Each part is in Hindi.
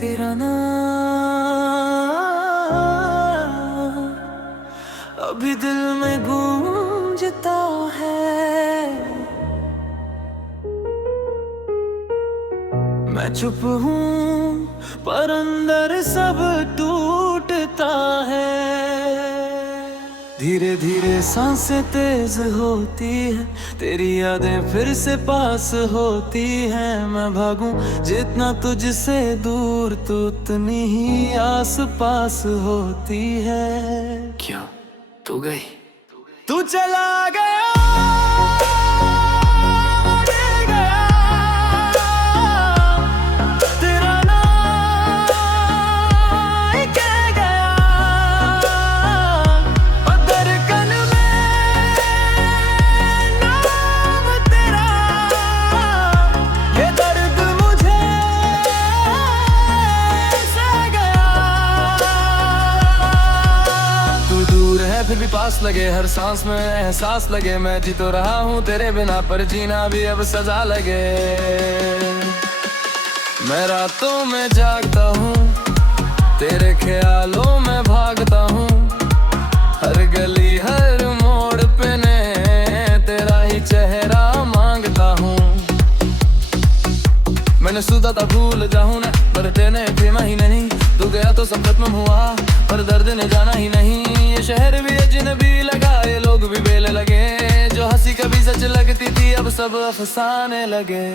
तेरा नाम अभी दिल में गूंजता है। मैं चुप हूँ पर अंदर सब टूटता है। धीरे धीरे सांसें तेज होती है, तेरी यादें फिर से पास होती हैं। मैं भागूं जितना तुझसे दूर, तू उतनी ही आस पास होती है। क्यों तू गई? तू चला गया, फिर भी पास लगे, हर सांस में एहसास लगे। मैं जी तो रहा हूँ तेरे बिना, पर जीना भी अब सजा लगे। मैं रातों में जागता हूँ, तेरे ख्यालों में भागता हूँ। हर गली हर मोड़ पे ने तेरा ही चेहरा मांगता हूँ। मैंने सोचा था भूल जाऊं न, पर तेने प्रेमा ही नहीं। तू गया तो सब खत्म हुआ, पर दर्द ने जाना ही नहीं। ये शहर भी अजनबी लगा, ये लोग भी बेले लगे। जो हंसी कभी सच लगती थी, अब सब अफसाने लगे।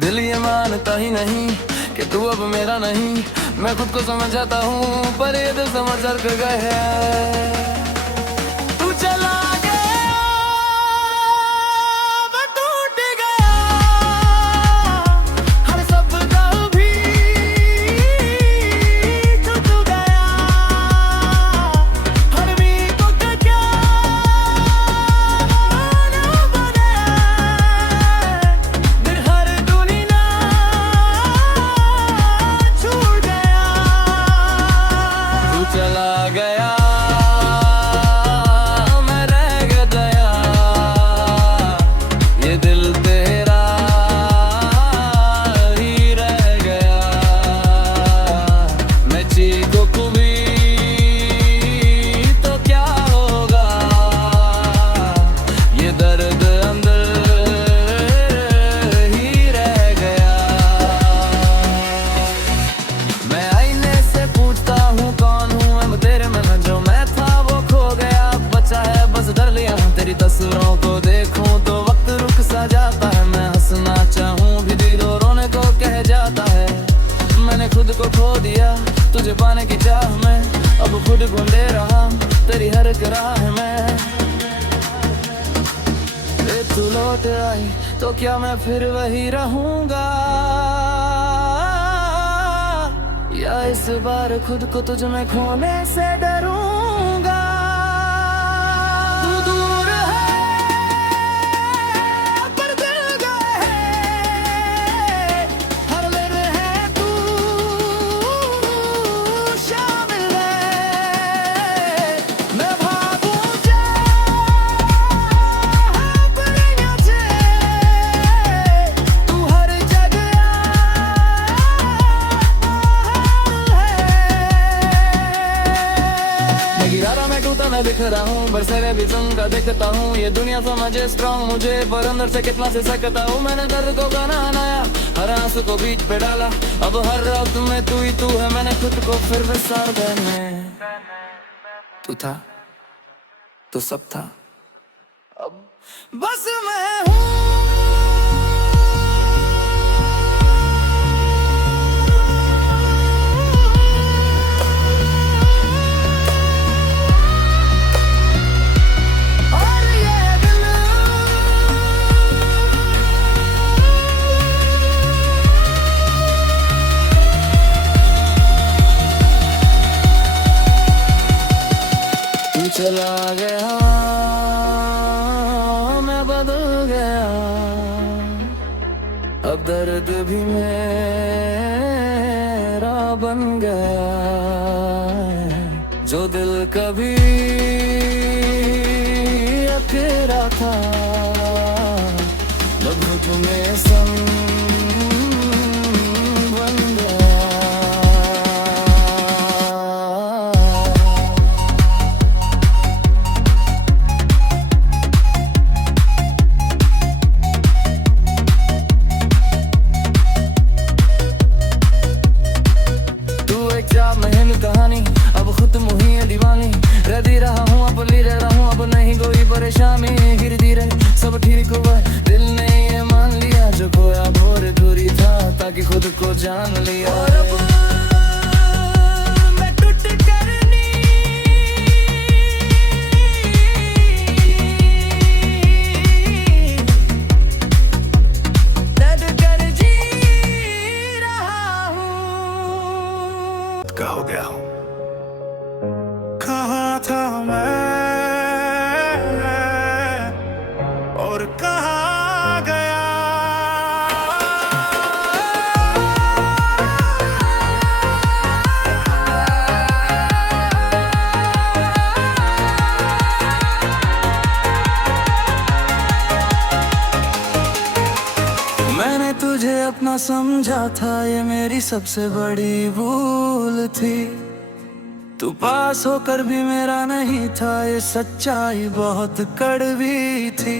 दिल ये मानता ही नहीं कि तू अब मेरा नहीं। मैं खुद को समझाता हूँ, पर ये तो समझ कर गए। तू चला तस्वीरों को देखूं तो वक्त रुक सा जाता है। मैं हंसना चाहूं भी दिल रोने को कह जाता है। मैंने खुद को खो दिया तुझे पाने की चाह में, अब खुद को ले रहा तेरी हर राह में। तू लौट आई तो क्या मैं फिर वही रहूंगा, या इस बार खुद को तुझ में खोने से डरूंगा। मैं दिख रहा हूँ, बरसे भी का दिखता हूँ। ये दुनिया समझे स्ट्रॉन्ग मुझे, पर अंदर से कितना से सकता हूँ। मैंने दर्द को गाना बनाया, हर आंसू को बीच पे डाला। अब हर रात में तू ही तू है, मैंने खुद को फिर विसार देने। तू था तो सब था, अब बस मैं हूँ। चला गया मैं बदल गया, अब दर्द भी मेरा बन गया। जो दिल कभी अकेला था, अब तुम्हें संग बन गया। को जान लिया और अब मैं टूट करनी दर्द कर जी रहा हूँ। का हो गया हूँ। कहाँ था मैं और कहाँ गया। मैंने तुझे अपना समझा था, ये मेरी सबसे बड़ी भूल थी। तू पास होकर भी मेरा नहीं था, ये सच्चाई बहुत कड़वी थी।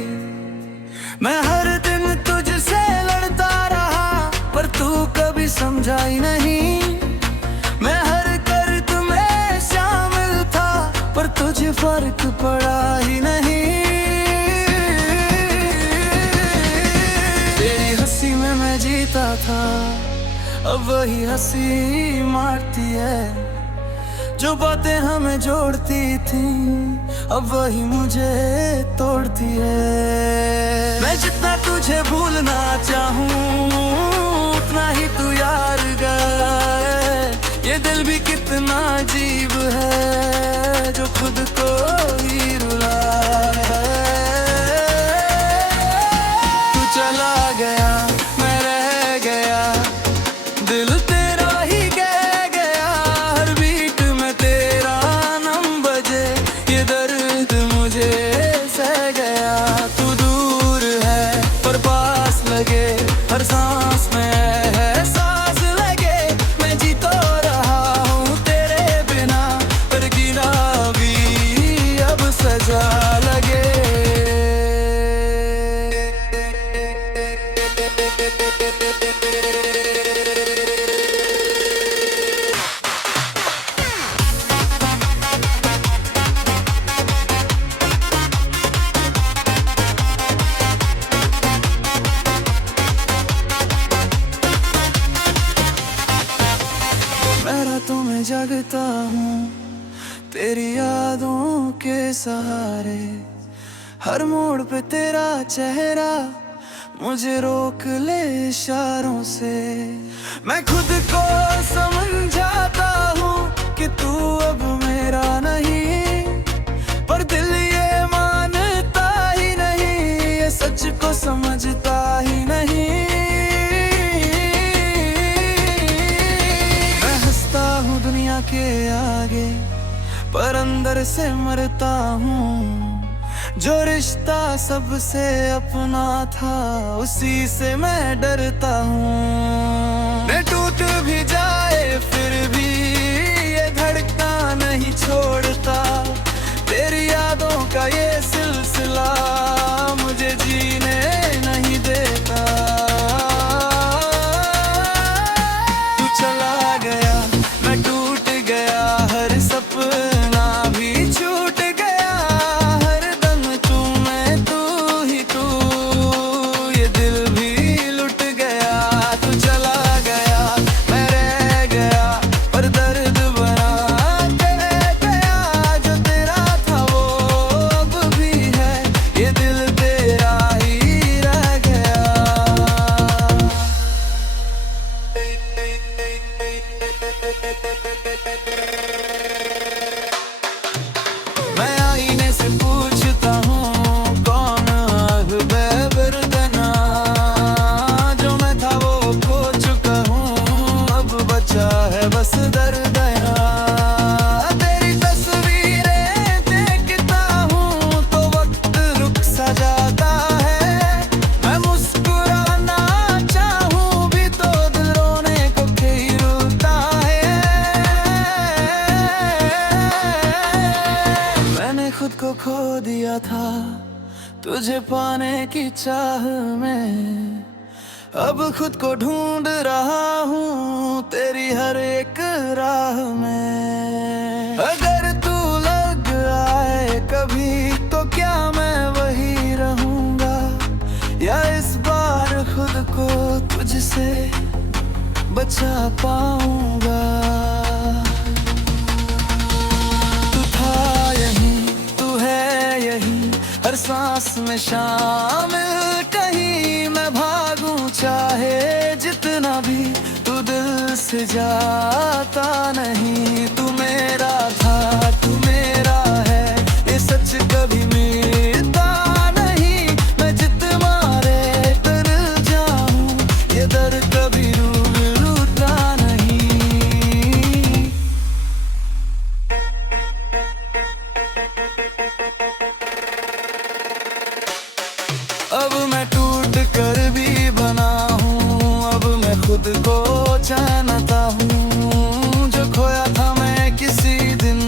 मैं हर दिन तुझसे लड़ता रहा, पर तू कभी समझा ही नहीं। मैं हर कर्त में शामिल था, पर तुझे फर्क पड़ा ही नहीं। तेरी हंसी में मैं जीता था, अब वही हंसी मारती है। जो बातें हमें जोड़ती थी, अब वही मुझे तोड़ती है। मैं जितना तुझे भूलना चाहूँ, उतना ही तू यार गए। ये दिल भी कितना अजीब है, जो खुद को ही रुलाए। तू चला गया, मैं रह गया, दिल तेरा ही कह गया। हर बीट में तेरा नाम बजे, ये दर्द मुझे सह गया। तू दूर है पर पास लगे, हर सांस में है सांस लगे। मैं जी तो रहा हूँ तेरे बिना, पर गिरा भी अब सजा लगे। मैं रातों में जगता हूँ तेरी यादों के सहारे। हर मोड़ पे तेरा चेहरा मुझे रोक ले इशारों से। मैं खुद को समझाता हूँ कि तू अब मेरा नहीं, पर दिल ये मानता ही नहीं, ये सच को समझता ही नहीं। मैं हंसता हूँ दुनिया के आगे, पर अंदर से मरता हूँ। जो रिश्ता सबसे अपना था, उसी से मैं डरता हूँ। मैं टूट भी जाए फिर भी ये धड़का नहीं छोड़ता। तेरी यादों का ये सिलसिला मुझे जीने नहीं देता। तू चला गया, मैं टूट गया, हर सपना भी छूट गया। हर दम तू मैं तू ही तू, ये दिल भी लुट गया। तू चला गया, मैं रह गया, पर दर्द बना रह गया। जो तेरा था वो अब भी है, ये दिल तेरा ही रह गया। मैं आईने से पूछता हूँ कौन बेबर्दना। जो मैं था वो खो चुका हूँ, अब बचा है बस दर्द। तेरी तस्वीरें देखता हूँ तो वक्त रुक सा जाता है। मैं मुस्कुराना चाहूँ भी तो दिल रोने को खेलता है। मैंने खुद को खो दिया था तुझे पाने की चाह में। अब खुद को ढूंढ रहा हूँ तेरी हर एक राह में। अगर तू लग आए कभी तो क्या मैं वही रहूँगा, या इस बार खुद को तुझसे बचा पाऊंगा। तू था यहीं, तू है यहीं, हर सांस में शामिल। कहीं मैं भागूं चाहे जितना भी, तू दिल से जाता नहीं। तू मेरा था, तू मेरा है, ये सच कभी मिटता नहीं। मैं जित मारे तर जाऊं, ये दर्द कभी रूठता नहीं। अब मैं टूट कर भी बना हूँ, अब मैं खुद को जानता हूँ। जो खोया था मैं किसी दिन,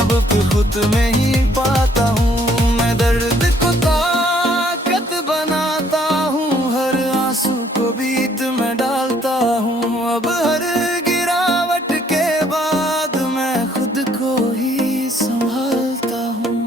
अब फिर खुद में ही पाता हूँ। मैं दर्द को ताकत बनाता हूँ, हर आंसू को बीत में डालता हूँ। अब हर गिरावट के बाद मैं खुद को ही संभालता हूँ।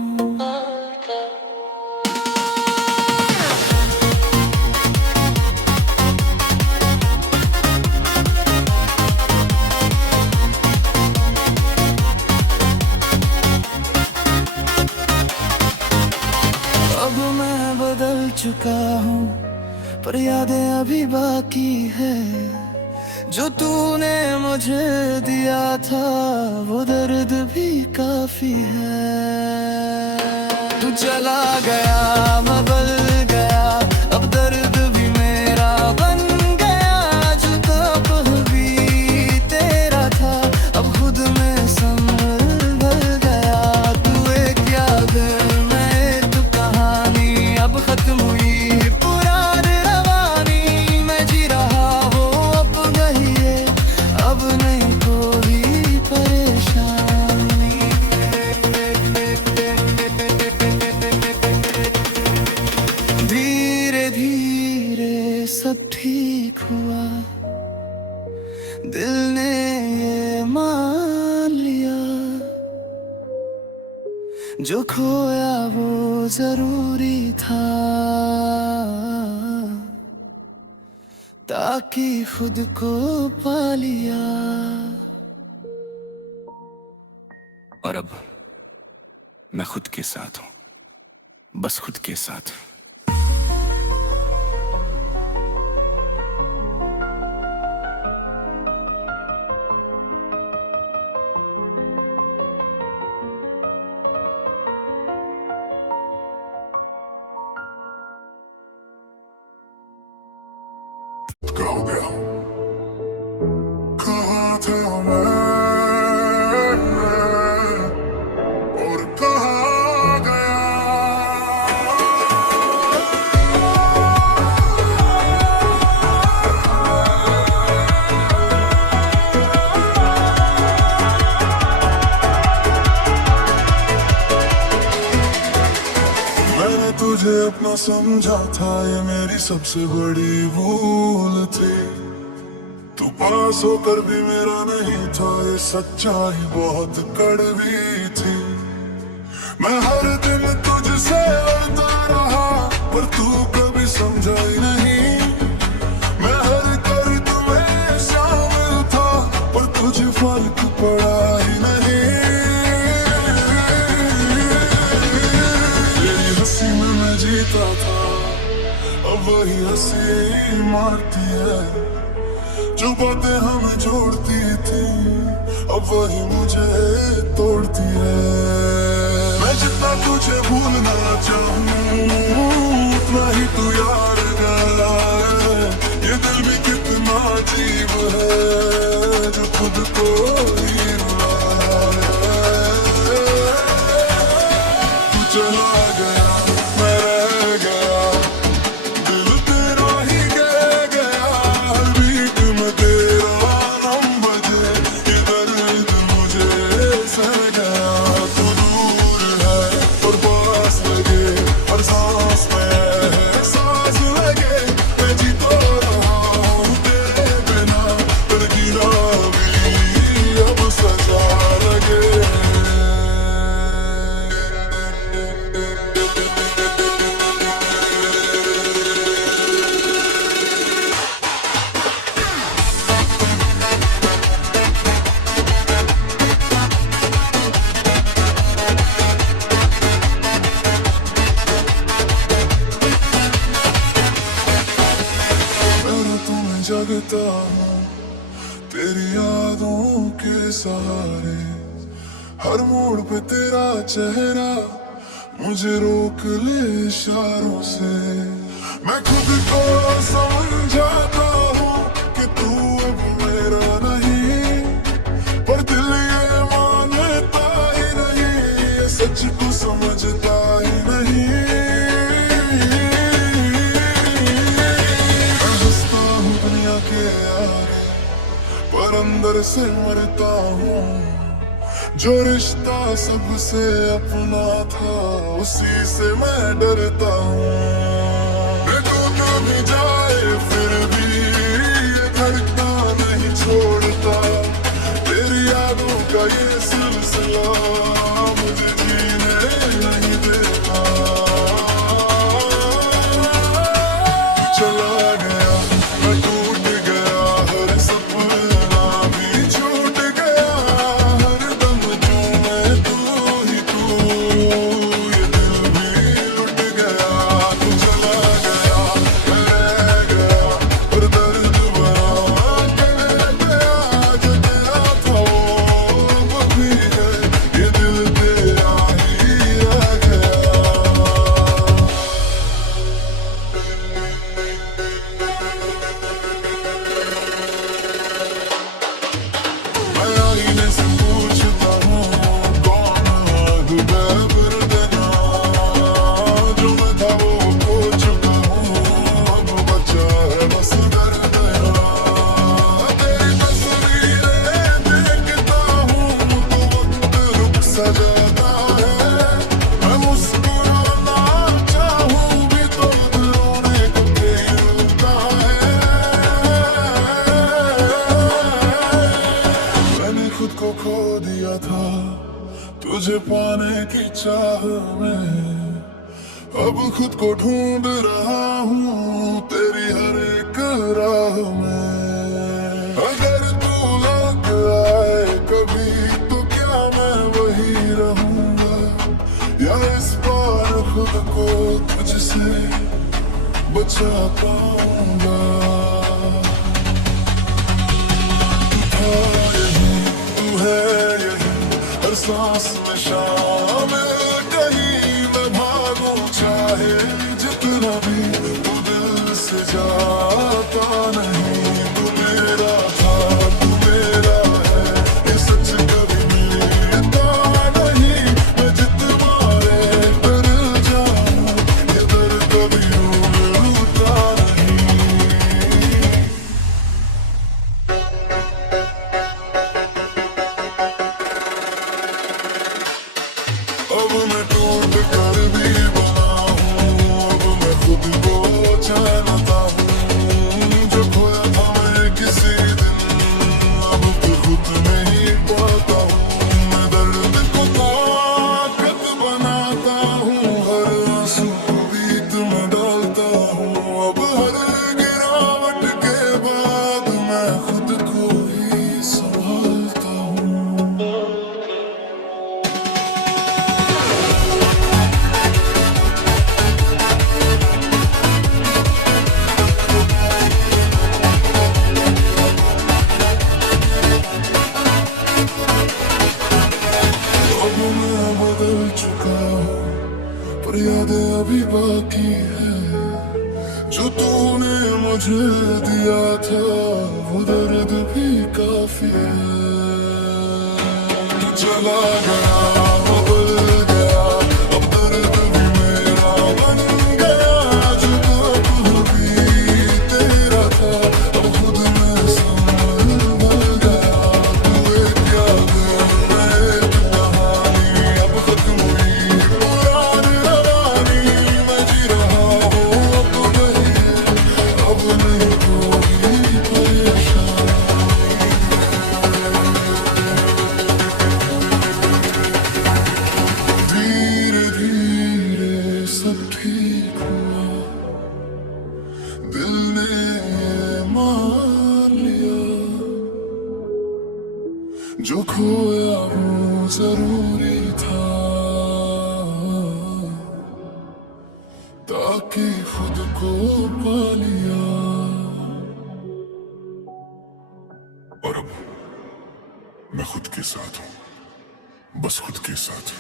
अब मैं बदल चुका हूँ, पर यादें अभी बाकी है। जो तूने मुझे दिया था, वो दर्द भी काफी है। तू चला गया, मैं बदल गया, अब दर्द भी मेरा बन गया। जो तब भी तेरा था, अब खुद में संभल गया। तू एक याद, मैं एक कहानी, अब खत्म हुई पुरानी रवानी। मैं जी रहा हूँ अब नहीं है, अब नहीं कोई परेशानी। धीरे धीरे सब ठीक हुआ, दिल ने ये मान लिया। जो खोया वो जरूरी था, ताकि खुद को पा लिया। और अब मैं खुद के साथ हूं, बस खुद के साथ। क्या हो गया? कहाँ था मैं और कहाँ गया? मैंने तुझे अपना समझा था, ये मेरी सबसे बड़ी भूल थी। तू पास होकर भी मेरा नहीं था, ये सच्चाई बहुत कड़वी थी। मैं हर दिन तुझसे लड़ता रहा, पर तू कभी समझा ही नहीं। मैं हर दर्द में शामिल था, पर तुझे फर्क पड़ा ही नहीं। तेरी हंसी में मैं जीता था, अब वही हंसी मारती है। जो बातें हमें जोड़ती थी, अब वही मुझे तोड़ती है। मैं जितना तुझे भूलना चाहूँ, उतना ही तू यार गया है। ये दिल भी कितना अजीब है, जो खुद को ही रुलाया है। तू चला गया, मैं रह गया, दिल तेरा ही कह गया। हर बीट में तेरा नाम बजे, ये दर्द मुझे सह गया। तू दूर है और पास लगे, हर सांस में है सांस लगे। मैं जी तो रहा हूँ तेरे बिना, पर गिरा भी अब चलता हूँ तेरी यादों के सहारे। हर मोड़ पे तेरा चेहरा मुझे रोक ले इशारों से। मैं खुद को समझाता हूँ कि तू अब मेरा नहीं, पर दिल ये मानता ही नहीं, ये सच को समझता ही नहीं। मैं हंसता हूँ दुनिया के आगे, पर अंदर से मरता हूँ। जो रिश्ता सबसे अपना था उसी से मैं डरता हूँ। टूट भी जाए फिर भी ये धड़का नहीं छोड़ता। तेरी यादों का ये सिलसिला मुझे जीने नहीं देता। चला गया मैं टूट गया, हर सपना भी छूट गया। हर दम जो मैं तू ही तू, ये दिल भी लुट गया। तू चला गया मैं रह गया, और दर्द बना के गया। जो तेरा था वो अब भी है, ये दिल तेरा ही रह गया। मैं आईने से पूछता हूँ कौन आग बेबर देना। जो मैं था वो खो चुका हूँ, अब बचा है बस दर्द। तेरी तस्वीरें देखता हूँ तो वक्त रुक सा जाता है। मैं मुस्कुराना चाहूँ भी तो रोने को दिल मिलता है। मैंने खुद को खो दिया था तुझे पाने की चाह में, अब खुद को ढूंढ रहा हूँ तेरी हर एक राह में। अगर तू लग आए कभी तो क्या मैं वही रहूंगा, या इस बार खुद को तुझसे बचा पाऊंगा। तू है यही हर सांस में शामिल, कहीं मैं भागूं चाहे जितना भी, तू दिल से जाता नहीं। तू मेरा था तू मेरा है, ये सच कभी मिलता नहीं। मैं जितना कर जाऊं ये दर्द कभी मिलता नहीं। अब मैं टूट कर भी बना हूँ, अब मैं खुद को जानता हूँ। जो खोया था मैं किसी दिन, अब तो खुद नहीं पाता हूँ। मैं दर्द को ताकत बनाता हूँ, हर आंसू को बीत में डालता हूँ। अब हर गिरावट के बाद मैं खुद को ही संभालता हूँ। अब मैं बदल चुका हूँ, पर यादें अभी बाकी है। जो तूने मुझे दिया था वो दर्द भी काफी है। तू चला गया बदल गया, अब दर्द भी मेरा बन गया। जो अब भी तेरा था अब खुद में संभल गया। तू एक याद मैं एक कहानी, अब खत्म हुई पुरानी रवानी। मैं जी रहा हूँ अब नहीं कोई परेशानी। धीरे धीरे सब ठीक हुआ, दिल ने मान लिया। जो खोया वो जरूरी था, ताकि खुद को पा लिया। और अब मैं खुद के साथ हूं, बस खुद के साथ।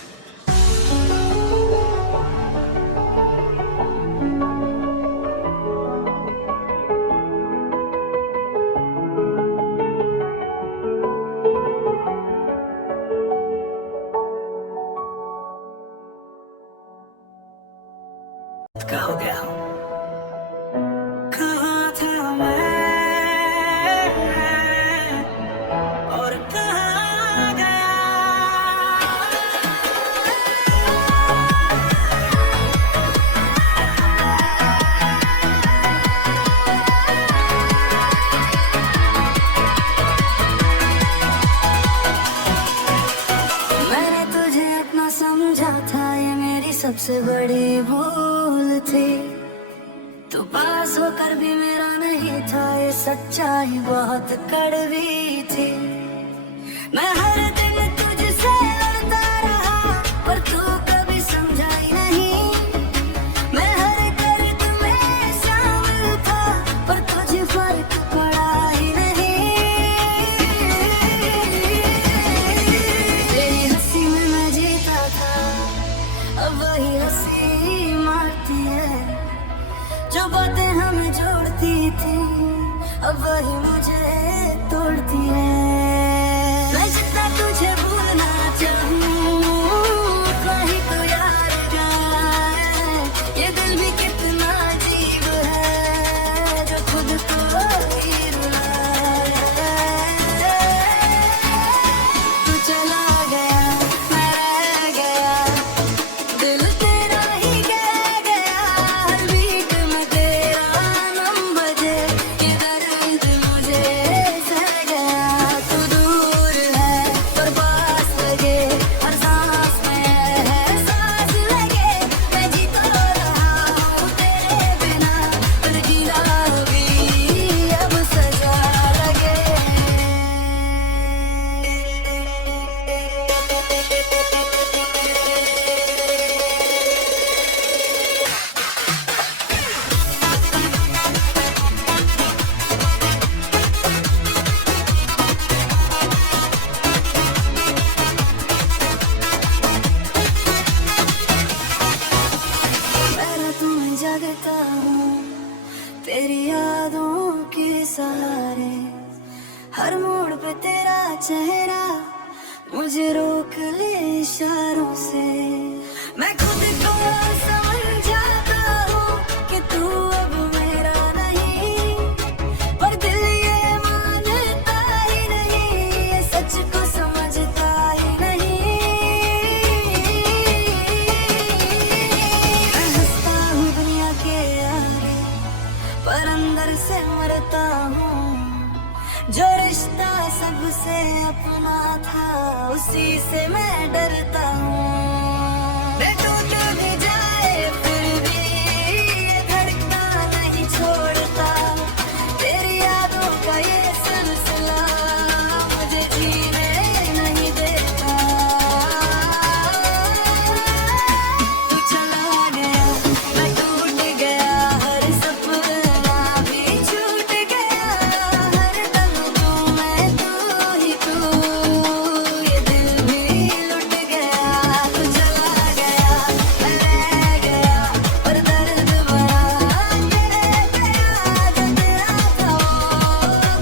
का हो गया हूँ, कहाँ था मैं और कहाँ गया। मैंने तुझे अपना समझा था, ये मेरी सबसे बड़ी भूल थी। तू पास होकर भी मेरा नहीं था, ये सच्चाई बहुत कड़वी थी। मैं हर दिन तुझसे लड़ता रहा, पर तू कभी समझा ही नहीं। मैं हर दर्द में शामिल था, पर तुझे फर्क पड़ा ही नहीं। तेरी हंसी में मैं जीता था, अब वही हंसी मारती है। जो बातें हमें जोड़ती थी, अब वही मुझे तोड़ती है। मैं जितना तुझे भूलना चाहूँ, उतना ही तो यार जाए। ये दिल भी कितना अजीब है, जो खुद को ही रुलाए। तू चला गया, मैं रह गया, दिल तेरा ही कह गया। हर बीट में तेरा नाम बजे, ये दर्द मुझे सह गया। तू दूर है पर पास लगे, हर सांस में है सांस लगे। मैं जी तो रहा हूँ तेरे बिना, पर जीना भी अब सजा लगे। मैं तुम्हें जगता हूँ तेरी यादों के सहारे। हर मोड़ पे तेरा चेहरा मुझे रोक ले इशारों से। मैं खुद को समझाता हूँ कि तू अब मेरा नहीं, पर दिल ये मानता ही नहीं, ये सच को समझता ही नहीं। मैं हंसता हूँ दुनिया के आगे, पर अंदर से मरता हूँ। जो रिश्ता सबसे अपना था, उसी से मैं डरता हूँ। मैं टूट भी जाए फिर भी ये धड़कना नहीं छोड़ता। तेरी यादों का ये सिलसिला मुझे जीने नहीं देता। तू चला गया, मैं टूट गया, हर सपना भी छूट गया। हर दम तू मैं तू ही तू, ये दिल भी लुट गया। तू चला गया, मैं रह गया, पर दर्द बड़ा तेरे गया। जो तेरा था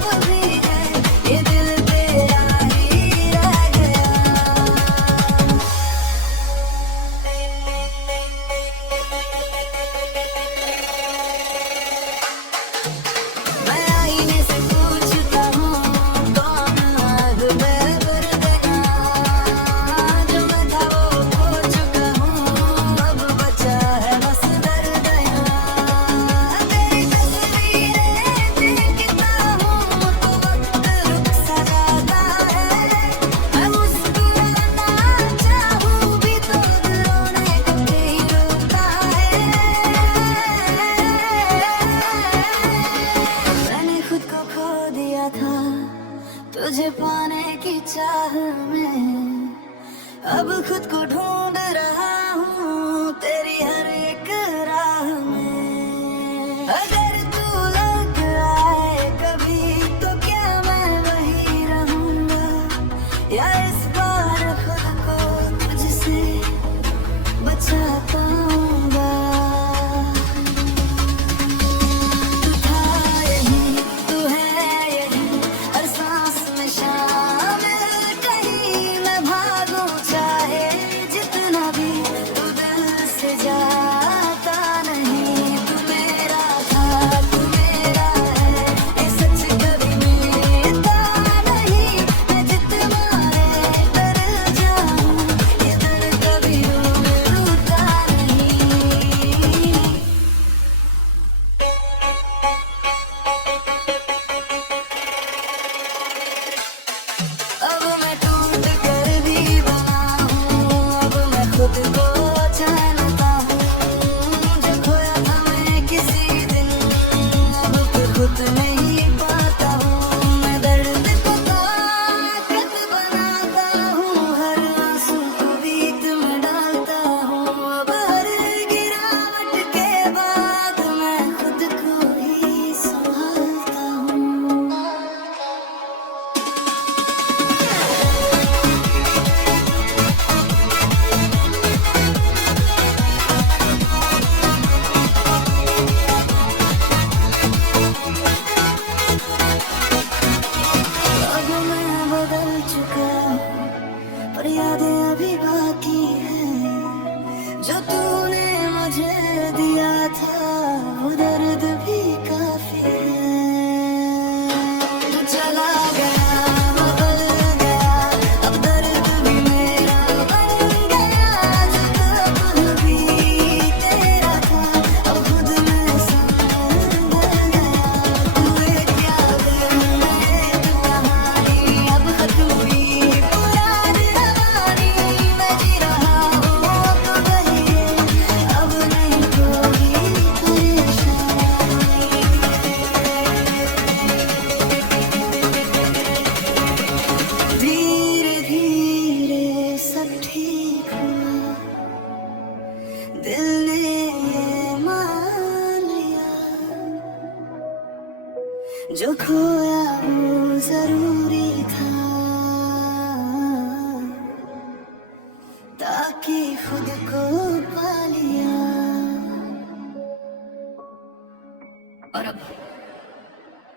वो भी है, ये दिल तेरा ही रह गया। मैं आईने से पूछता हूँ, कौन आग में भर देगा। जो मैं था वो खो चुका हूँ, अब बचा है बस दर्द यहाँ। तेरी तस्वीरें देखता हूँ तो वक्त रुक सा जाता है। मैं मुस्कुराना चाहूँ भी तो दिल रोने को ही रोता है। मैंने खुद को खो दिया था तुझे पाने की चाह में, अब खुद को ढूंढ रहा हूँ तेरी हर एक राह में। अगर तू लग आए कभी तो क्या मैं वही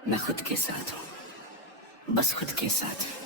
मैं खुद के साथ हूँ, बस खुद के साथ।